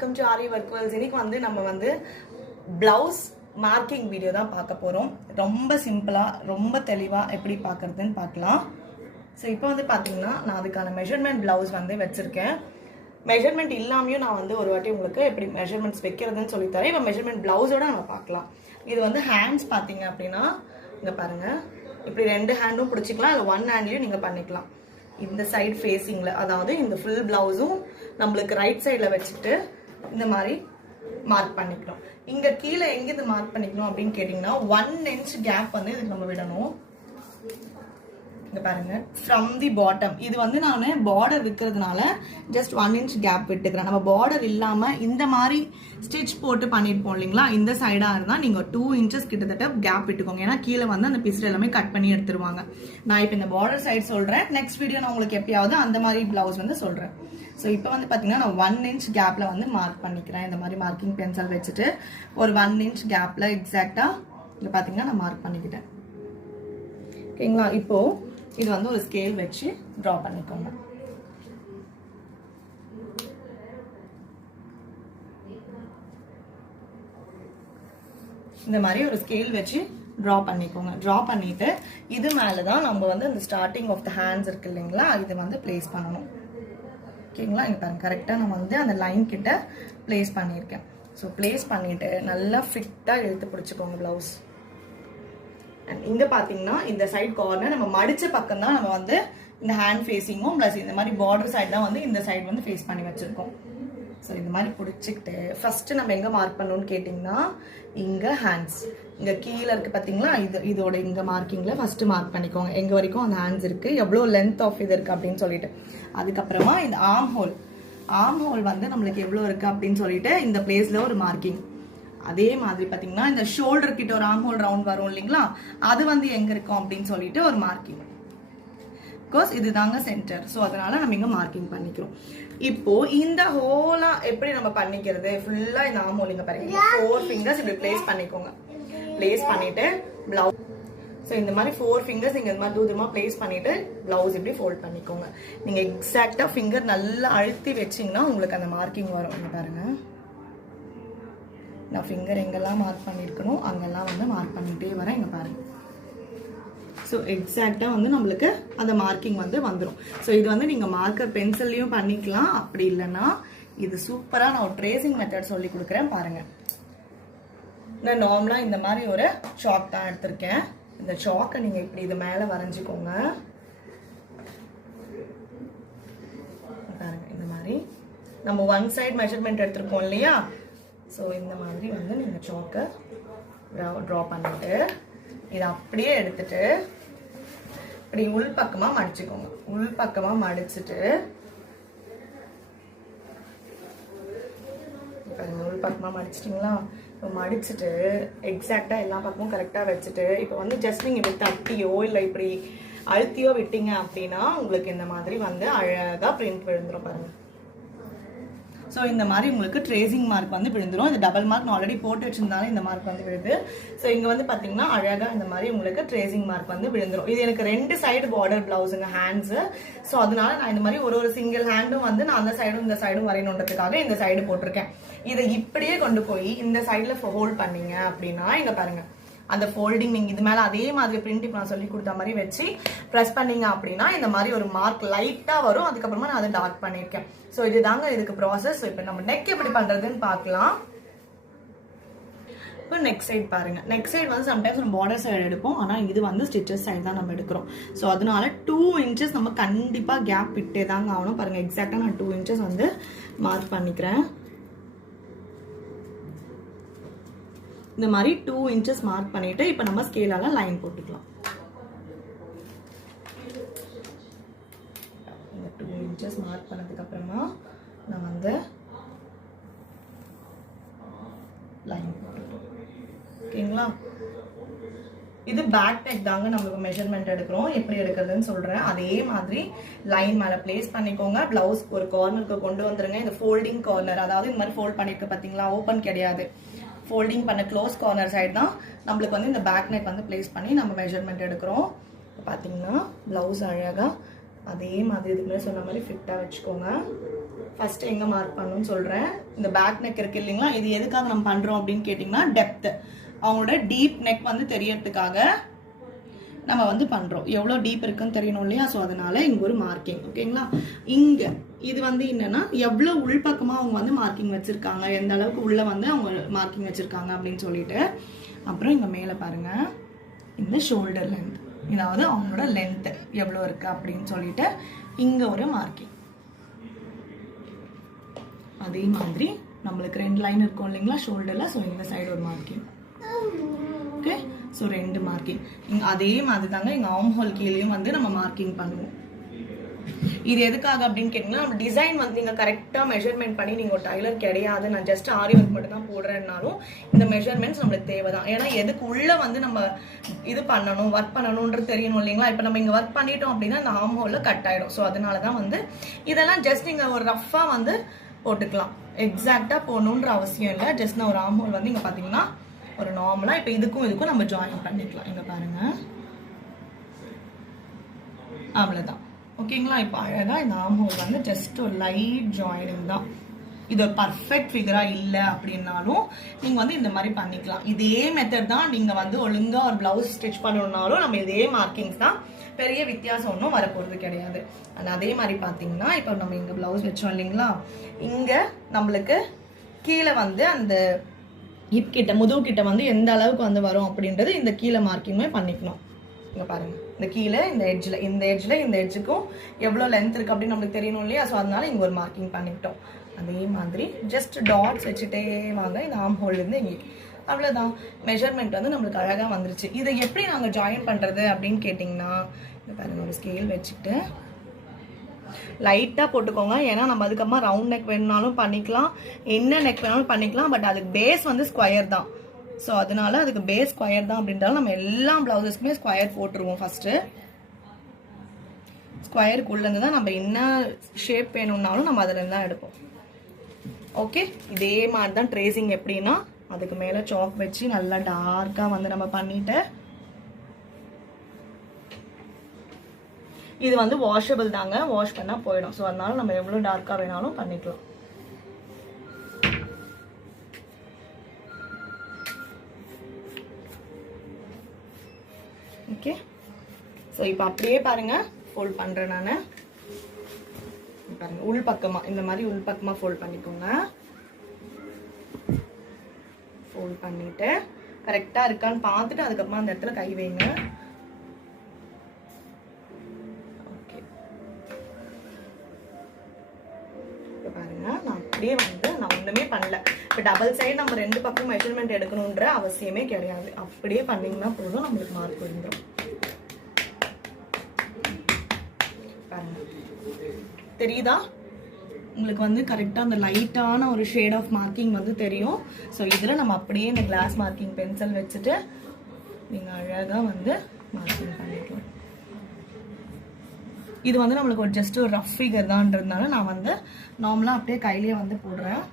Welcome to aari work world's. இன்னைக்கு வந்து நம்ம வந்து பிளவுஸ் மார்க்கிங் வீடியோ தான் பார்க்க போகிறோம். ரொம்ப சிம்பிளாக ரொம்ப தெளிவாக எப்படி பார்க்குறதுன்னு பார்க்கலாம். ஸோ இப்போ வந்து பார்த்தீங்கன்னா நான் அதுக்கான மெஷர்மெண்ட் பிளவுஸ் வந்து வச்சுருக்கேன். மெஷர்மெண்ட் இல்லாமையும் நான் வந்து ஒரு வாட்டி உங்களுக்கு எப்படி மெஷர்மெண்ட்ஸ் வைக்கிறதுன்னு சொல்லித்தரேன். இப்போ மெஷர்மெண்ட் பிளவுஸோட நம்ம பார்க்கலாம். இது வந்து ஹேண்ட்ஸ் பார்த்தீங்க அப்படின்னா இங்கே பாருங்கள், இப்படி 2 ஹேண்டும் பிடிச்சிக்கலாம், இல்லை 1 ஹேண்ட்லையும் நீங்கள் பண்ணிக்கலாம். இந்த சைடு ஃபேஸிங்கில், அதாவது இந்த ஃபுல் பிளவுஸும் நம்மளுக்கு ரைட் சைடில் வச்சுட்டு இந்த மாதிரி மார்க் பண்ணிக்கணும். இங்கே கீழே எங்கேருந்து மார்க் பண்ணிக்கணும் அப்படின்னு கேட்டிங்கன்னா 1 inch கேப் வந்து இதுக்கு நம்ம விடணும். இங்கே பாருங்க, ஃப்ரம் தி பாட்டம். இது வந்து நான் பார்டர் விற்கிறதுனால ஜஸ்ட் 1 inch கேப் விட்டுக்கிறேன். நம்ம பார்டர் இல்லாமல் இந்த மாதிரி ஸ்டிச் போட்டு பண்ணியிருப்போம் இல்லைங்களா, இந்த சைடாக இருந்தால் நீங்கள் 2 inches கிட்டத்தட்ட கேப் விட்டுக்கோங்க. ஏன்னா கீழே வந்து அந்த பிசில் எல்லாமே கட் பண்ணி எடுத்துருவாங்க. நான் இப்போ இந்த பார்டர் சைடு சொல்கிறேன். நெக்ஸ்ட் வீடியோ நான் உங்களுக்கு எப்பயாவது அந்த மாதிரி பிளவுஸ் வந்து சொல்கிறேன். ஸோ இப்போ வந்து பார்த்தீங்கன்னா நான் 1 inch கேப்பில் வந்து மார்க் பண்ணிக்கிறேன். இந்த மாதிரி மார்க்கிங் பென்சில் வச்சுட்டு ஒரு 1 inch கேப்பில் எக்ஸாக்டாக இங்கே பார்த்தீங்கன்னா நான் மார்க் பண்ணிக்கிட்டேன். ஓகேங்களா? இப்போது இது வந்து ஒரு ஸ்கேல் வச்சு ட்ரா பண்ணிக்கோங்க. இந்த மாதிரி ஒரு ஸ்கேல் வச்சு ட்ரா பண்ணிக்கோங்க. ட்ரா பண்ணிட்டு இது மேலே தான் நம்ம வந்து இந்த ஸ்டார்டிங் ஆஃப் த ஹேண்ட்ஸ் இருக்கு இல்லைங்களா, இது வந்து பிளேஸ் பண்ணணும். ஓகேங்களா? இங்கே பாருங்க, கரெக்டாக நம்ம வந்து அந்த லைன் கிட்ட பிளேஸ் பண்ணியிருக்கேன். ஸோ பிளேஸ் பண்ணிட்டு நல்லா ஃபிட்டாக இழுத்து பிடிச்சிக்கோங்க ப்ளவுஸ். அண்ட் இங்கே பார்த்தீங்கன்னா இந்த சைட் கார்னர் நம்ம மடித்த பக்கம் தான் நம்ம வந்து இந்த ஹேண்ட் ஃபேஸிங்கும் ப்ளஸ் இந்த மாதிரி பார்டர் சைடு தான் வந்து இந்த சைடு வந்து ஃபேஸ் பண்ணி வச்சுருக்கோம். ஸோ இந்த மாதிரி பிடிச்சிக்கிட்டு ஃபஸ்ட்டு நம்ம எங்கே மார்க் பண்ணணும்னு கேட்டிங்கன்னா இங்கே ஹேண்ட்ஸ் இங்கே கீழே இருக்குது பார்த்தீங்களா, இதோட இங்கே மார்க்கிங்கில் ஃபஸ்ட்டு மார்க் பண்ணிக்கோங்க. எங்கே வரைக்கும் அந்த ஹேண்ட்ஸ் இருக்குது, எவ்வளோ லென்த் ஆஃப் இது இருக்குது அப்படின்னு சொல்லிட்டு. அதுக்கப்புறமா இந்த ஆர்ம் ஹோல் வந்து நம்மளுக்கு எவ்வளோ இருக்குது அப்படின்னு சொல்லிட்டு இந்த பிளேஸில் ஒரு மார்க்கிங். அதே மாதிரி பார்த்தீங்கன்னா இந்த ஷோல்டர் கிட்ட ஒரு ஆர்ம் ஹோல் ரவுண்ட் வரும் இல்லைங்களா, அது வந்து எங்கே இருக்கும் அப்படின்னு சொல்லிட்டு ஒரு மார்க்கிங். பிகாஸ் இது தாங்க சென்டர். ஸோ அதனால நம்ம இங்கே மார்க்கிங் பண்ணிக்கிறோம். இப்போ இந்த ஹோலா எப்படி நம்ம பண்ணிக்கிறது, ஃபுல்லா இந்த ஆர்ம் ஹோல் இங்க பாருங்க, 4 fingers இப்படி பிளேஸ் பண்ணிக்கோங்க. பிளேஸ் பண்ணிட்டு பிளவுஸ், ஸோ இந்த மாதிரி 4 fingers நீங்க இந்த மாதிரி தூரமா பிளேஸ் பண்ணிட்டு பிளவுஸ் இப்படி ஃபோல்ட் பண்ணிக்கோங்க. நீங்க எக்ஸாக்டா ஃபிங்கர் நல்லா அழுத்தி வச்சீங்கன்னா உங்களுக்கு அந்த மார்க்கிங் வரும். இங்க பாருங்க, நான் ஃபிங்கர் எங்கெல்லாம் மார்க் பண்ணியிருக்கணும் அங்கெல்லாம் வந்து மார்க் பண்ணிகிட்டே வரேன். இங்கே பாருங்கள். ஸோ எக்ஸாக்டாக வந்து நம்மளுக்கு அந்த மார்க்கிங் வந்து வந்துடும். ஸோ இது வந்து நீங்கள் மார்க்கர் பென்சில்லையும் பண்ணிக்கலாம். அப்படி இல்லைன்னா இது சூப்பராக நான் ஒரு ட்ரேசிங் மெத்தட் சொல்லி கொடுக்குறேன் பாருங்கள். நான் நார்மலாக இந்த மாதிரி ஒரு சாக் தான் எடுத்திருக்கேன். இந்த சாக்கை நீங்கள் இப்படி இது மேலே வரைஞ்சிக்கோங்க. பாருங்கள், இந்த மாதிரி நம்ம 1 side மெஷர்மெண்ட் எடுத்திருக்கோம் இல்லையா, ஸோ இந்த மாதிரி வந்து நீங்கள் சாக்கை ட்ரா பண்ணிட்டு இதை அப்படியே எடுத்துட்டு இப்படி உள் பக்கமாக மடிச்சுக்கோங்க. உள் பக்கமாக மடிச்சுட்டு உள் பக்கமாக மடிச்சிட்டிங்களா, இப்போ மடிச்சுட்டு எக்ஸாக்டாக எல்லா பக்கமும் கரெக்டாக வச்சுட்டு இப்போ வந்து ஜஸ்ட் நீங்கள் இப்படி தட்டியோ இல்லை இப்படி அழுத்தியோ விட்டீங்க அப்படின்னா உங்களுக்கு இந்த மாதிரி வந்து அழகாக பிரிண்ட் விழுந்துடும் பாருங்கள். ஸோ இந்த மாதிரி உங்களுக்கு ட்ரேசிங் மார்க் வந்து விழுந்துடும். இந்த டபுள் மார்க் நான் ஆல்ரெடி போட்டு வச்சிருந்தாலும் இந்த மார்க் வந்து விழுது. ஸோ இங்கே வந்து பார்த்தீங்கன்னா அழகாக இந்த மாதிரி உங்களுக்கு ட்ரேசிங் மார்க் வந்து விழுந்துடும். இது எனக்கு 2 சைடு பார்டர் பிளவுஸுங்க ஹேண்ட்ஸு. ஸோ அதனால நான் இந்த மாதிரி ஒரு சிங்கிள் ஹேண்டும் வந்து நான் அந்த சைடும் இந்த சைடும் வரையணுன்றதுக்காக இந்த சைடு போட்டிருக்கேன். இதை இப்படியே கொண்டு போய் இந்த சைடில் ஹோல்ட் பண்ணீங்க அப்படின்னா இங்கே பாருங்க, அந்த ஃபோல்டிங் நீங்கள் இது மேலே அதே மாதிரி பிரிண்ட் இப்போ நான் சொல்லி கொடுத்த மாதிரி வச்சு ப்ரெஸ் பண்ணீங்க அப்படின்னா இந்த மாதிரி ஒரு மார்க் லைட்டாக வரும். அதுக்கப்புறமா நான் அதை டார்க் பண்ணியிருக்கேன். ஸோ இதுதாங்க இதுக்கு ப்ராசஸ். இப்போ நம்ம நெக் எப்படி பண்ணுறதுன்னு பார்க்கலாம். இப்போ நெக் சைடு பாருங்கள். நெக் சைடு வந்து சம்டைம்ஸ் நம்ம பார்டர் சைடு எடுப்போம், ஆனால் இது வந்து ஸ்டிச்சஸ் சைடு தான் நம்ம எடுக்கிறோம். ஸோ அதனால 2 inches நம்ம கண்டிப்பாக கேப் விட்டே தாங்க ஆகணும். பாருங்கள், எக்ஸாக்டாக நான் 2 inches வந்து மார்க் பண்ணிக்கிறேன். இந்த மாதிரி 2 inches மார்க் பண்ணிட்டு இப்போ நம்ம ஸ்கேலால லைன் போட்டுக்கலாம். இந்த 2 inches மார்க் பண்ணதுக்கு அப்புறமா நான் வந்து லைன் போட்டுட்டோம். ஓகேங்களா? இது பேக் நெக் தாங்க நம்மளுக்கு மெஷர்மெண்ட் எடுக்கிறோம். எப்படி எடுக்கிறதுன்னு சொல்றேன். அதே மாதிரி லைன் மேல பிளேஸ் பண்ணிக்கோங்க. பிளவுஸ் ஒரு கார்னருக்கு கொண்டு வந்துருங்க. இந்த ஃபோல்டிங் கார்னர், அதாவது இந்த மாதிரி ஃபோல்ட் பண்ணிருக்க பார்த்தீங்களா, ஓப்பன் கிடையாது, ஃபோல்டிங் பண்ண க்ளோஸ் கார்னர் சைடு தான் நம்மளுக்கு வந்து இந்த பேக் நெக் வந்து பிளேஸ் பண்ணி நம்ம மெஷர்மெண்ட் எடுக்கிறோம். பார்த்தீங்கன்னா ப்ளவுஸ் அழகாக அதே மாதிரி இதுக்கு மேலே சொன்ன மாதிரி ஃபிட்டாக வச்சுக்கோங்க. ஃபர்ஸ்ட் எங்க மார்க் பண்ணணும்னு சொல்றேன். இந்த பேக் நெக் இருக்கு இல்லைங்களா, இது எதுக்காக நம்ம பண்றோம் அப்படின்னு கேட்டீங்கன்னா டெப்த், அவங்களோட டீப் நெக் வந்து தெரியறதுக்காக நம்ம வந்து பண்றோம். எவ்வளவு டீப் இருக்குன்னு தெரியணும் இல்லையா, ஸோ அதனால இங்க ஒரு மார்க்கிங். ஓகேங்களா, இங்க இது வந்து என்னன்னா எவ்வளவு உள்பக்கமா அவங்க வந்து மார்க்கிங் வச்சிருக்காங்க, எந்த அளவுக்கு உள்ள வந்து அவங்க மார்க்கிங் வச்சிருக்காங்க அப்படின்னு சொல்லிட்டு. அப்புறம் இங்க மேல பாருங்க இந்த ஷோல்டர் லென்த், அதாவது அவங்களோட லென்த் எவ்வளவு இருக்கு அப்படின்னு சொல்லிட்டு இங்க ஒரு மார்க்கிங். அதே மாதிரி நம்மளுக்கு 2 லைன் இருக்கும் இல்லைங்களா ஷோல்டர்ல, ஸோ இந்த சைடு ஒரு மார்க்கிங். Okay, so 2 marking. அதே மாதிரி தாங்க எங்க ஆர்ம் ஹோல் கீழேயும் வந்து நம்ம மார்க்கிங் பண்ணுவோம். இது எதுக்காக அப்படின்னு கேட்டீங்கன்னா, நம்ம டிசைன் வந்து நீங்க கரெக்டா மெஷர்மெண்ட் பண்ணி, நீங்க ஒரு டைலர் கிடையாது, நான் ஜஸ்ட் ஆரி ஒர்க் மட்டும் தான் போடுறேன்னாலும் இந்த மெஷர்மெண்ட்ஸ் நம்மளுக்கு தேவைதான். ஏன்னா எதுக்கு உள்ள வந்து நம்ம இது பண்ணணும், ஒர்க் பண்ணணும்ன்றது தெரியணும் இல்லைங்களா. இப்போ நம்ம இங்க ஒர்க் பண்ணிட்டோம் அப்படின்னா இந்த ஆர்ம் ஹோல்ல கட் ஆயிடும். ஸோ அதனாலதான் வந்து இதெல்லாம் ஜஸ்ட் நீங்க ஒரு ரஃபா வந்து போட்டுக்கலாம், எக்ஸாக்டா போடணுன்ற அவசியம் இல்லை. ஜஸ்ட் நான் ஒரு ஆர்ம் ஹோல் வந்து இங்க பாத்தீங்கன்னா ஒரு நார்மலா இப்போ இதுக்கும் நம்ம ஜாயின் பண்ணிக்கலாம். இங்க பாருங்க, அவ்வளவுதான். ஓகேங்களா, இப்போ அழகா இந்த ஆர்ம் ஹோல் வந்து ஜஸ்ட் ஒரு லைட் ஜாயினிங் தான். இது ஒரு பர்ஃபெக்ட் ஃபிகரா இல்லை அப்படின்னாலும் நீங்க வந்து இந்த மாதிரி பண்ணிக்கலாம். இதே மெத்தட் தான் நீங்க வந்து ஒழுங்கா ஒரு பிளவுஸ் ஸ்டிச் பண்ணணும்னாலும் நம்ம இதே மார்க்கிங்ஸ் தான், பெரிய வித்தியாசம் ஒன்றும் வரப்போறது கிடையாது. ஆனால் அதே மாதிரி பார்த்தீங்கன்னா இப்போ நம்ம இங்க பிளவுஸ் வச்சோம் இல்லைங்களா, இங்க நம்மளுக்கு கீழே வந்து அந்த ஹிப் கிட்ட முதுகு கிட்ட வந்து எந்த அளவுக்கு வந்து வரும் அப்படின்றது இந்த கீழே மார்க்கிங்குமே பண்ணிக்கணும். இங்க பாருங்க, இந்த கீழே இந்த எட்ஜுக்கும் எவ்வளோ லென்த் இருக்கு அப்படின்னு நம்மளுக்கு தெரியணும் இல்லையா, ஸோ அதனால இங்க ஒரு மார்க்கிங் பண்ணிக்கிட்டோம். அதே மாதிரி ஜஸ்ட் டாட்ஸ் வச்சுட்டே வாங்க இந்த ஆர்ம் ஹோல்ல இருந்து இங்கே, அவ்வளவுதான். மெஷர்மெண்ட் வந்து நம்மளுக்கு அழகா வந்துருச்சு. இதை எப்படி நாங்க ஜாயின் பண்றது அப்படின்னு கேட்டீங்கன்னா, பாருங்க ஒரு ஸ்கேல் வச்சுட்டு லைட்டா போட்டுக்கோங்க. ஏன்னா நம்ம அதுக்கப்புறமா ரவுண்ட் நெக் வேணும்னாலும் பண்ணிக்கலாம், என்ன நெக் வேணாலும் பண்ணிக்கலாம். பட் அதுக்கு பேஸ் வந்து ஸ்கொயர் தான். ஸோ அதனால அதுக்கு பேஸ் ஸ்கொயர் தான் அப்படின்றாலும் நம்ம எல்லா பிளவுசஸ்க்குமே ஸ்கொயர் போட்டுருவோம். ஃபர்ஸ்ட் ஸ்கொயருக்குள்ள இருந்து தான் நம்ம என்ன ஷேப் வேணும்னாலும் நம்ம அதுல இருந்து தான் எடுப்போம். ஓகே, இதே மாதிரி தான் ட்ரேசிங். எப்படின்னா அதுக்கு மேல சாக் வச்சு நல்லா டார்க்கா வந்து நம்ம பண்ணிட்டு, இது வந்து வாஷபிள் தாங்க, வாஷ் பண்ணா போயிடும். ஸோ அதனால நம்ம எவ்வளவு டார்க்கா வேணாலும் பண்ணிக்கலாம். ஓகே, ஸோ இப்போ அப்படியே பாருங்க ஃபோல்ட் பண்றேன் நான். பாருங்க உள் பக்கமா இந்த மாதிரி உள் பக்கமா ஃபோல்ட் பண்ணிக்கோங்க. ஃபோல்ட் பண்ணிட்டு கரெக்டா இருக்கான்னு பார்த்துட்டு அதுக்கப்புறமா அந்த இடத்துல கை வைங்க. பாருங்க, நான் அப்படியே வந்து நான் ஒண்ணுமே பண்ணல. இப்போ டபுள் சைடு நம்ம 2 பக்கம் மெஷர்மெண்ட் எடுக்கணும்ன்ற அவசியமே கிடையாது. அப்படியே பண்ணீங்கன்னா போதும், நம்மளுக்கு மார்க் விழுந்துடும். பாருங்க, தெரியுதா உங்களுக்கு வந்து கரெக்டா அந்த லைட்டான ஒரு ஷேட் ஆஃப் மார்க்கிங் வந்து தெரியும். ஸோ இதுல நம்ம அப்படியே இந்த கிளாஸ் மார்க்கிங் பென்சில் வச்சுட்டு நீங்க அழகா வந்து மார்க்கிங் பண்ணிக்கலாம். இது வந்து நம்மளுக்கு ஒரு ஜஸ்ட் ஒரு ரஃப் ஃபிகர் தான்றதுனால நான் வந்து நார்மலா அப்படியே கையிலேயே வந்து போடுறேன்.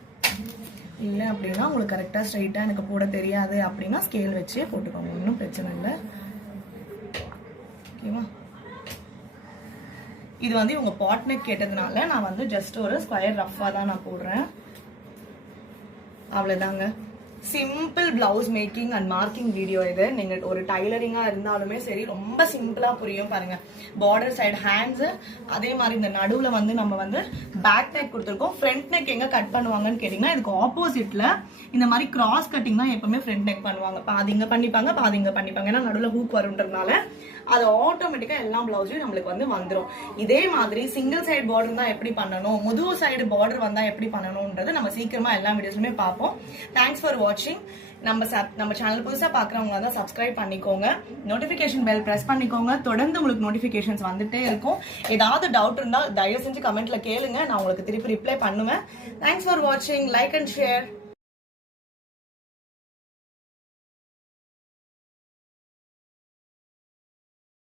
இல்லை அப்படின்னா உங்களுக்கு கரெக்டா ஸ்ட்ரைட்டா எனக்கு போட தெரியாது அப்படின்னா ஸ்கேல் வச்சே போட்டுக்கோங்க, ஒன்றும் பிரச்சனை இல்லை. ஓகேவா, இது வந்து இவங்க பாட் நெக் கேட்டதுனால நான் வந்து ஜஸ்ட் ஒரு ஸ்கொயர் ரஃபா தான் நான் போடுறேன். அவ்வளவுதாங்க, simple blouse making and marking video இது. நீங்க ஒரு டைலரிங்கா இருந்தாலுமே சரி ரொம்ப சிம்பிளா புரியும். பாருங்க, பார்டர் சைடு ஹேண்ட்ஸ், அதே மாதிரி இந்த நடுவுல வந்து நம்ம வந்து பேக் நெக் கொடுத்துருக்கோம். ஃப்ரண்ட் நெக் எங்க கட் பண்ணுவாங்கன்னு கேட்டீங்கன்னா இதுக்கு ஆப்போசிட்ல இந்த மாதிரி கிராஸ் கட்டிங் தான் எப்பவுமே ஃப்ரண்ட் நெக் பண்ணுவாங்க. பாதி இங்க பண்ணிப்பாங்க, பாதி இங்க பண்ணிப்பாங்க. ஏன்னா நடுவுல ஹூக் வரும்ன்றதுனால அது ஆட்டோமேட்டிக்கா எல்லா பிளவுஸையும் நம்மளுக்கு வந்து வந்துடும். இதே மாதிரி சிங்கிள் சைடு பார்டர் தான் எப்படி பண்ணணும், முதுகு சைடு பார்டர் வந்தா எப்படி பண்ணணும்ன்றது நம்ம சீக்கிரமா எல்லா வீடியோஸ்லுமே பார்ப்போம். தேங்க்ஸ் ஃபார் வாட்சிங். நம்ம சேனல் புதுசா பாக்குறவங்க தான் சப்ஸ்கிரைப் பண்ணிக்கோங்க, நோட்டிபிகேஷன் பெல் பிரஸ் பண்ணிக்கோங்க. தொடர்ந்து உங்களுக்கு நோட்டிபிகேஷன்ஸ் வந்துட்டே இருக்கும். ஏதாவது டவுட் இருந்தால் தயவு செஞ்சு கமெண்ட்ல கேளுங்க, நான் உங்களுக்கு திருப்பி ரிப்ளை பண்ணுவேன். தேங்க்ஸ் ஃபார் வாட்சிங். Like and share.